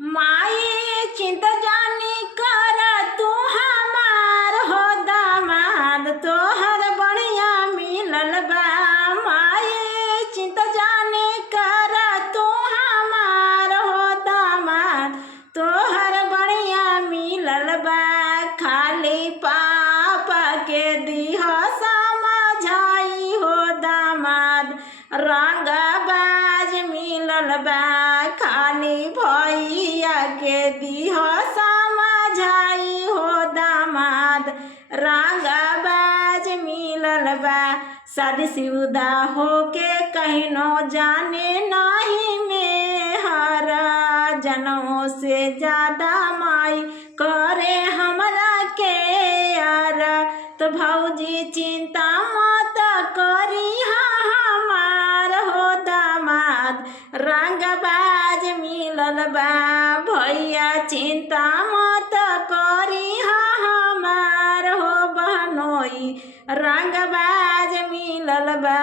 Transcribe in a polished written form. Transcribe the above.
माई चिंता जानी कर तू हमार हो दामाद तोहर बढ़िया मिलल बा। माई चिंता जानी कर तू हमार हो दामाद तोहर बढ़िया मिलल बा। खाली पापा के दीह समझाई हो दामाद रंगबाज मिलल बा। खाली भैया के दीह समझाई हो दामाद रंगबाज मिलल बा। शादीशुदा होके कहिनो जाने नहीं में हर जनों से ज्यादा माई करे हमरा के यार। तो भौजी चिंता मत करी हमार हो दामाद रंगबाज मिलल बा। भैया चिंता मत करी हमार हो बहनोई रंगबाज मिलल बा।